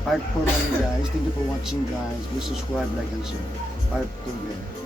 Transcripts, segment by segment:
Part 4 na yun, guys. Thank you for watching, guys. Please subscribe, like, and share. Part 2, guys.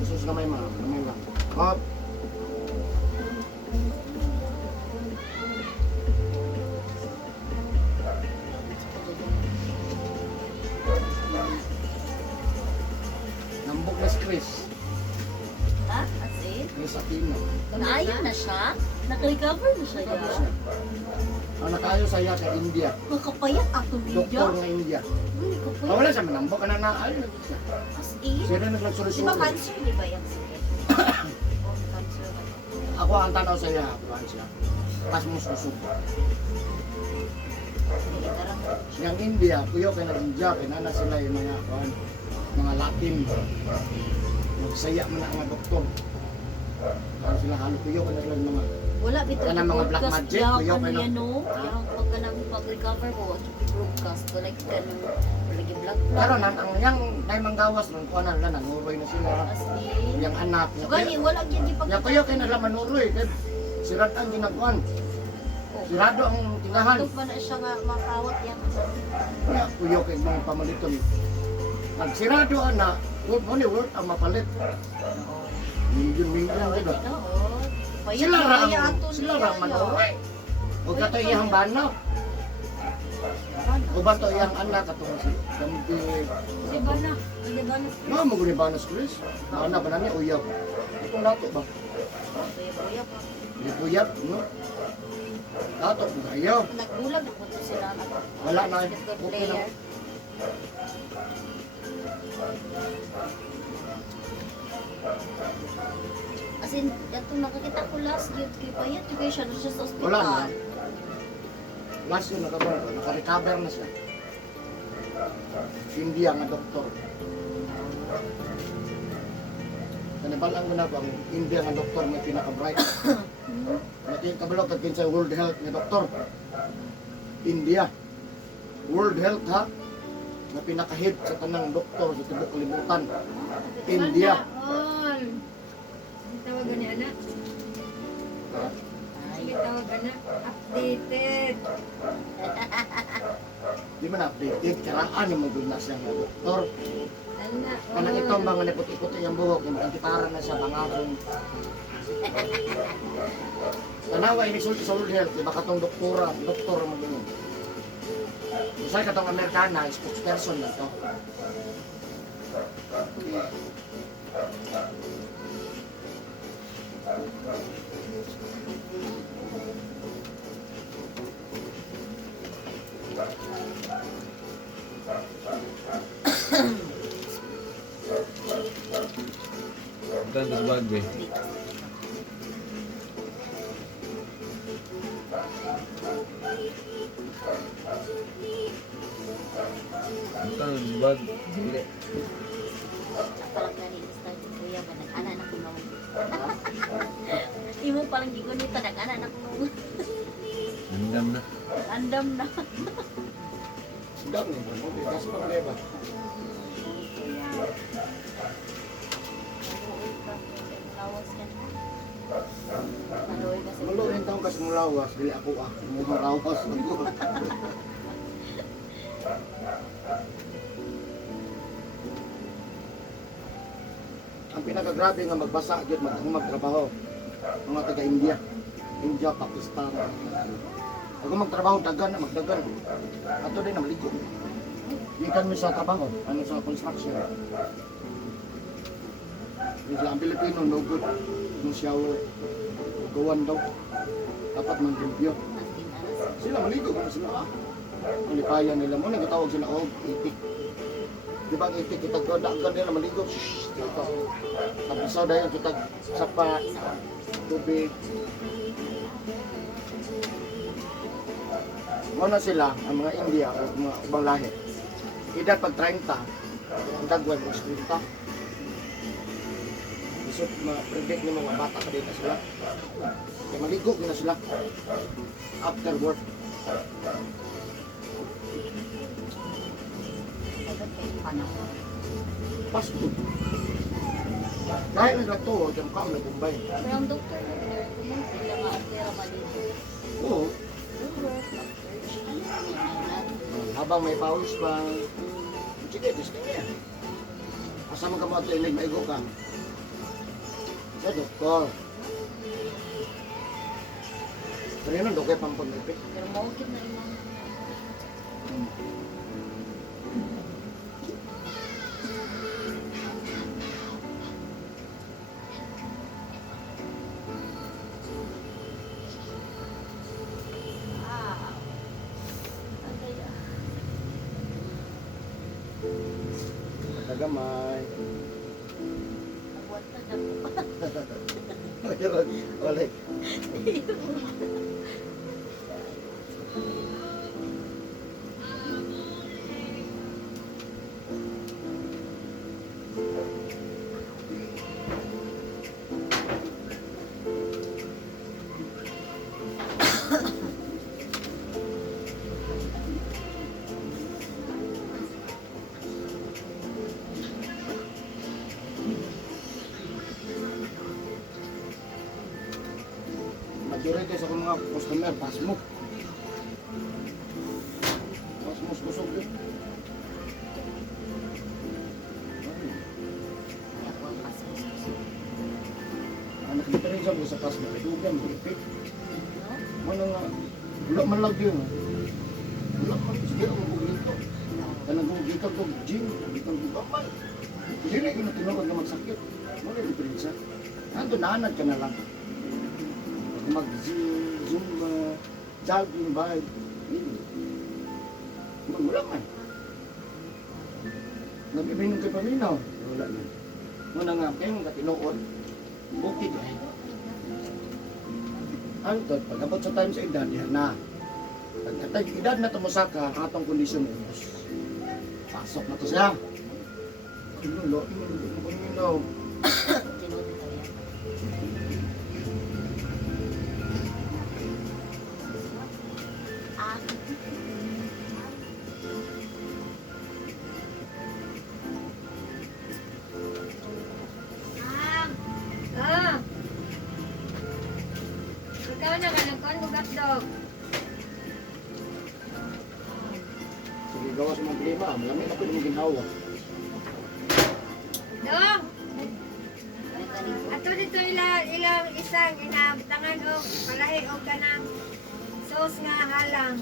Sus gamay ma'am, gamay lang. Hop. Nambok na si Chris. Ha? As in? Chris Aquino. Naayon na siya? Naka-recover na siya Tapos ya? na. Ang nakayo sa iya sa India. Makapayat ako video. Doktor ng India. Uy, kapayat. Wala siya manambok ka na naayo. As in? Sila Di ba naglagsuri-suri. cancer, di ba yan? Oh, cancer ba? Ako ang tanaw sa iya. Kuhaan siya. Pas mo susog. Sige, tarang. Siyang India, kuyo kay nag-India. Kaya nana sila yung mga kuhaan. Mga Latin. Magsaya man ang mga doktor. Kaya sila halo kuyo kay naglang mga Wala bitaw Kana mga black broadcast magic, yaw kuya, ano ano? yan no? Yang pagka nag-recover mo, wag i-broadcast ko like ganun. Lagi vlog. pero nan ang yang tay manggawas nun kuha na lang nanuroy na sila. As in? Yang anak niya. So gani, wala gyud di Ya kuyo kay nala manuroy kay sirat ang ginagkuan. Sirado ang tindahan. Ito pa na siya nga makawat yang Ya kuyo kay mga pamaliton. Pag sirado ana, word ang mapalit. Milyon diba? Sila ra manuroy. O kato iyang banaw. O ba to iyang anak katong si Dampi. Di ba na? Di ba na? No, mo guni banas Chris. Ana ba nani uyab. Itong dato ba? Kuya pa. Di uyab, no? Dato ko ayaw. Nagbulag na punto sila na. Wala na. Good Okay na. player. As in, ito nakakita ko last yun kay Payat, yung kaya siya doon siya sa hospital. Wala na. Last yun naka-recover na siya. India nga doktor. Kanibalang mo na ba, ang India nga doktor may pinaka-bright. Nakikabalo kagin sa World Health nga doktor. India. World Health ha? Na pinaka-head sa tanang doktor sa tibok kalibutan. India. All. Ang tawagan ni anak. Ang tawagan na. Updated. Di man updated, karaan yung magulna siya nga doktor. Anak. Kanang itong mga napot-ikot yung buhok, yung antipara na siya, bangaron. Tanawa, inisulti sa World Health, iba katong doktor ang mag-inom. Usay katong Amerikana, spokesperson na to. Tantos bagbe. Tantos bag. Dili. Palang nani-install ko kuya ba, nag-ana na ko naman. Imo palang gigunita, nag-ana na ko naman. Andam na. Andam na. Sudah nih, kasi pang leba. Lawas ka na. Maluoy kasi. Maluhin taong kas mulawas, dili ako mulawas ako. Ang pinakagrabe nga magbasa gyud magtrabaho mga taga India, India, Pakistan. Ako magtrabaho dagan na magdagan. Ato din na maligo. Ikan mi sa Tabangon, ano sa construction. Sila ang Pilipino, no good. No shower. Gawan daw. Dapat manglimpyo. Sila maligo kung sila ah. Malipaya nila mo, nagtatawag sila og itik. Di ba ang itik, kitag dagan nila maligo. Shhh, dito. Tapisaw dahil kitag sapa, tubig. Muna sila, ang mga India o mga ibang lahi. Edad pag 30, ang dagwan mo 30. So, ma-predict ng mga bata ka dito sila. Kaya maligo na sila. After work. Dapat kayo panahon. Pasto. Dahil nagatuwa, dyan ka ang nagumbay. Pero ang doktor mo, kung sila nga ang pera maligo. Oo. Work, after gym, ganyan. Habang may pawis pa, sige, testing niya. Kasama ka mo ito, inig maigo ka. Sa doktor. Pero yun ang doktor pampunipit. Pero maukit na rin mga. Ah. Okay ah. Tagamay. Nabuhat na ako. Wala. Majority sa mga customer, pasmo. Pasmo, kusog yun. Ako ang pasok. Ang nakita mo sa pasmo, may dugan, malipit. No? Ano nga, wala man lang yun. Wala man, sige ako dito. Kanang kung dito ko, gym, dito ko gamay. Hindi na yun na tinawag na magsakit. Wala yung diferensya. Nando, naanad ka na lang. Mag-gym, zumba, jogging, bike. Wala man. Nag-ibinom kay paminaw. Wala na. Muna nga, kayo nga tinuod. Bukid eh. Ano to, pag abot sa time sa edad, yan na. Pag edad na tumusaka, atong kondisyon mo. Pasok na to siya. Lulo, paminaw. Tinuod ito yan. Ah. Ah! Ikaw na ka nagkuhan mo gatdog. Sige, gawa sa mga problema. Malamig ako yung ginawa. Dong! May tanig. Ato dito ilang isang inabutangan o palahi o kanang sauce nga halang.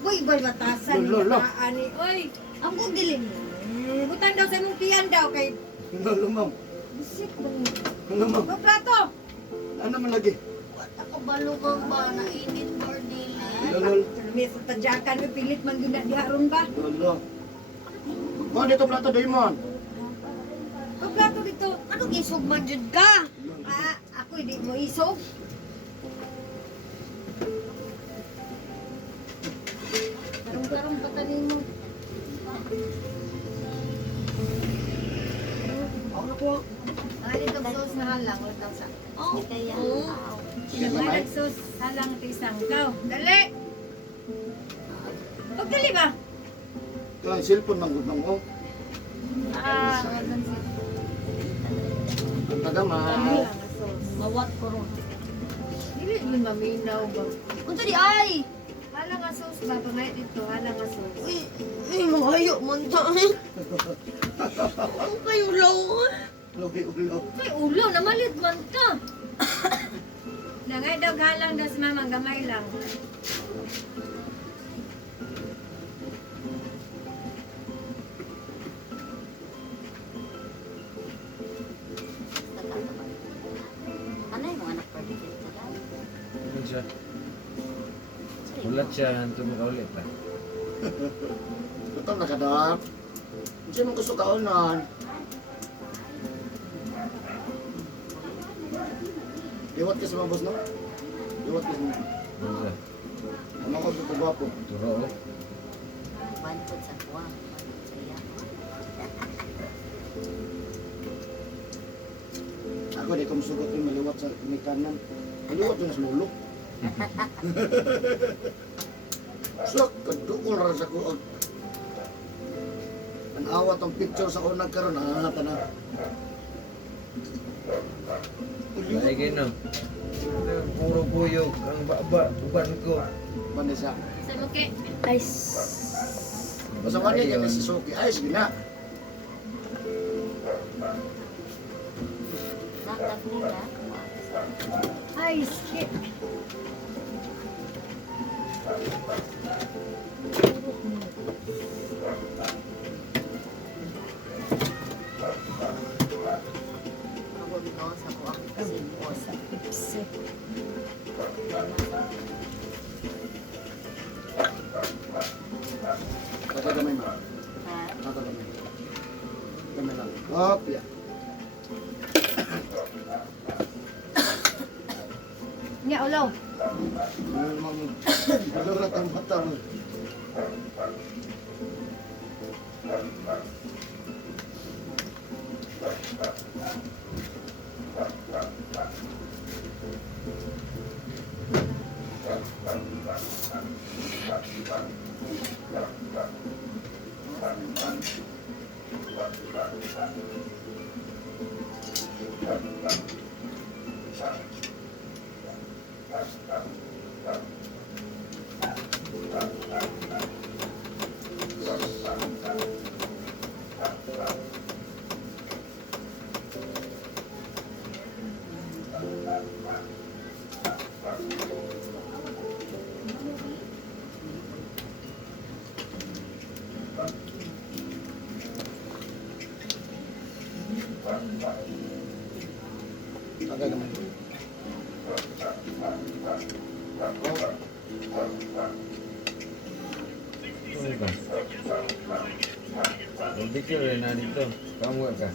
Uy, boy, batasan ni Lolo. bataan ni. Uy, ang kugilin. Butang daw sa mong tiyan daw kay... Lolo, ma'am. Bisik ba mo? Ano, ma'am? Magplato! Ano man lagi? Ako balukang ba na init for daily? Lolo. May sa tadyakan mo, pilit man ginadiharon ba? Lolo. Kung dito plato, Damon. Magplato dito. Anong isog man dyan ka? Ah, ako hindi mo isog. Karong-karong pa tanin mo. Ano po? Mga dito sauce nga halang, ulit daw sa. Oh, kaya. Oo. Pinagbalag sauce halang ito isang kaw. Dali! Pagdali ba? Kaya cellphone ng gudang ko. Ah, Ang tagamay. Halang nga sauce. mawat ko ron. Dili mo maminaw ba? Unsa di ay? Halang nga sauce ba? Pangay dito, halang nga sauce. Uy, mahayo man ta. Ang kayo law. Logi ulo. Ay, ulo, namalit man ka. Nangay daw halang daw si mama, gamay lang. Liwat siya hanto makaulit ah. Ito nakadap. Hindi mo gusto kaunan. Liwat ka sa mga boss, no? Liwat ka sa mga. Basta. Ano ko dito gwapo? Turo oh. Manpod sa kuwa. Manpod sa iya. Ako di ko masugot yung maliwat sa may kanan. Maliwat yung nasa mulo. Sak, kadukol ra sa kuog. Ang awat ang picture sa unang karon tanah. Lagi no. Puro buyog ang baba uban ko. Manisa. Sa muki. Ice. Basta man yan si Suki. Ay, sige na. Nakdap nila. Ice. Ako dito sa kuwa. Simpos. Ipsi. Katagamay mo. Ha? Katagamay. Gamay lang. Hop, ya. Nya ulaw. Malurat ang mata mo. Tagay naman. Ano ba? Picture rin na dito. Kamu ka.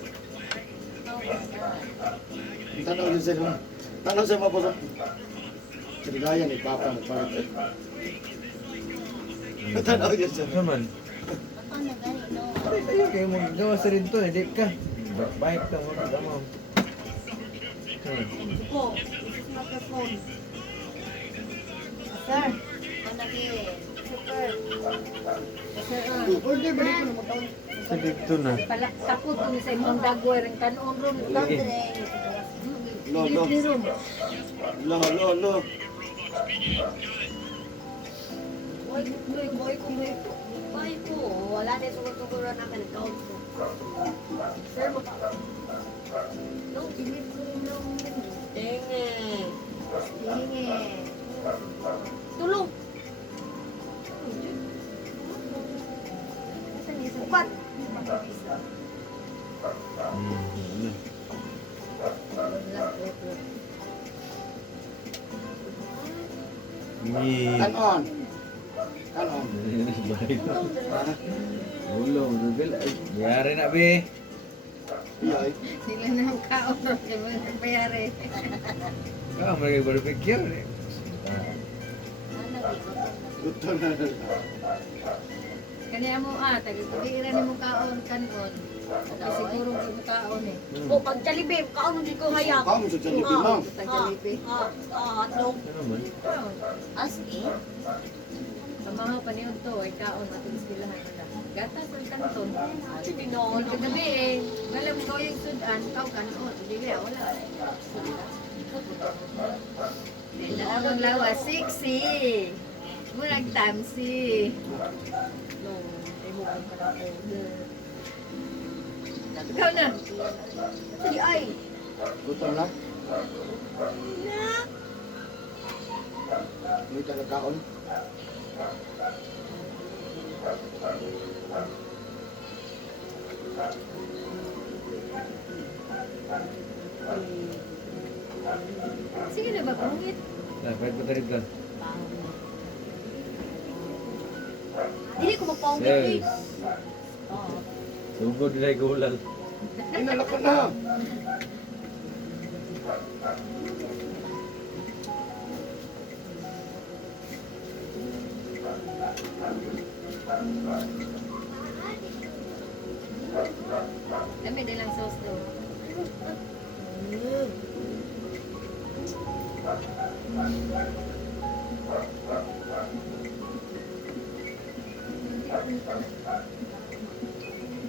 Tanaw yun sila. Tanaw sa mga boss. Siligayan ni Papa mo palit. Tanaw yun sila. Naman. Ako na gani, no? Pare tayo kayo mo gawa sa rin to, hindi ka. Baik lang mo kagamaw. Ko. Microphone. Sir. Ako lagi. Super. Sir. Pwede ba dito na magtawag? Sa dito na. Palak tapos kung sa imong dagway ring kanon room. Lagi. Lo, lo. room. Lo, lo, lo. Boy, boy, boy. Boy ko. Wala na sugur-sugur na kanikaw ko. Sir, mo. No, dilip ko rin lang. Denge. Hingi. Tulong. Upat. Ano? Ni. Kanon. Kanon. Baik. Ulo, reveal. Bayari na be. Iyay. Sila na ang kaon. Bayari. Ah, mereka berpikir. Ano lagi? Gusto na. Kanya mo taga-tugira ni mo kaon kanon. Kasi siguro mo kaon eh. O, pag Jollibee, kaon di ko hayak. Kamu sa Jollibee mo. Taga-lipi. Hotdog. Ano naman? Kaon. As in, Sa mga panihon to, ay kaon matulis bilahan nila. Gatas ang kanton. sige no, Ang kagabi eh, wala mo yung sudan, kau kanon. Hindi kaya, wala. Ang lawa, 60. Murag tamsi. No, ay mo kang kalako. Ikaw na. Sige ay. Gusto na. May tagakaon. Sige na ba, kungit? Nah, baik betul itu. paungit Yes. eh. Oo. Sugod nila gulal. Inalak ko na. Dami nilang sauce daw. Mm.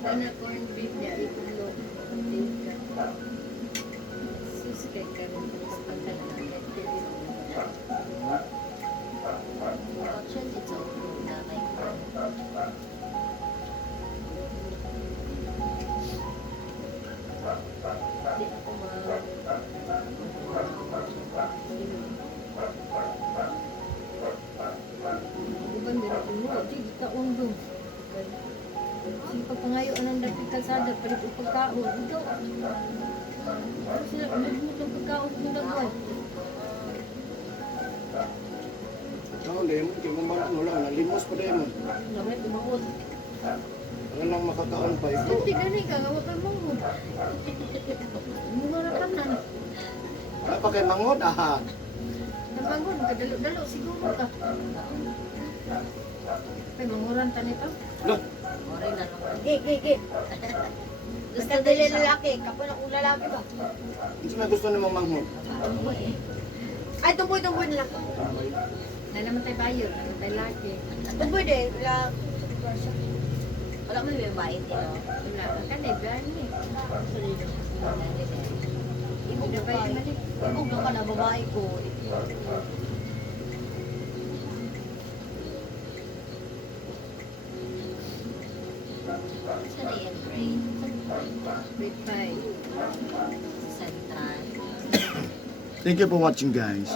Ana corn beef niya itlog. Sus kay karon sa pagkalaan. Option dito damay ko. Di ako Uban din ako mo, di kita undo. Sige pagpangayo anang dapit kalsada, palit ang pagkaon. Ito. Sila, nagmut ang pagkaon kung dagway. Ako, dahil mo, di mo marak mo lang. Nalimos pa dahil mo. Lamay, tumangod. Ang lang makakaon pa ito. Hindi ganay ka, ngawat ang mangod. Mungara ka na. Wala pa kay mangod, ah. Namangod, kadalo-dalo siguro ka. Ay, manguran ta nito. Lo, Oray na lang. Gi. Gusto dili lalaki, kapag akong lalaki ba? hindi na gusto namang mangod. Ay, tumboy na lang. Na naman tayo bayo, na naman tayo laki. Tumboy din. Wala mo yung bait no. Wala ka ka na, gani. Ibog na Bayo babae. na di. Ibog na ka na babae ko. Sa na yan, grade. Grade 5. Central. Thank you for watching, guys.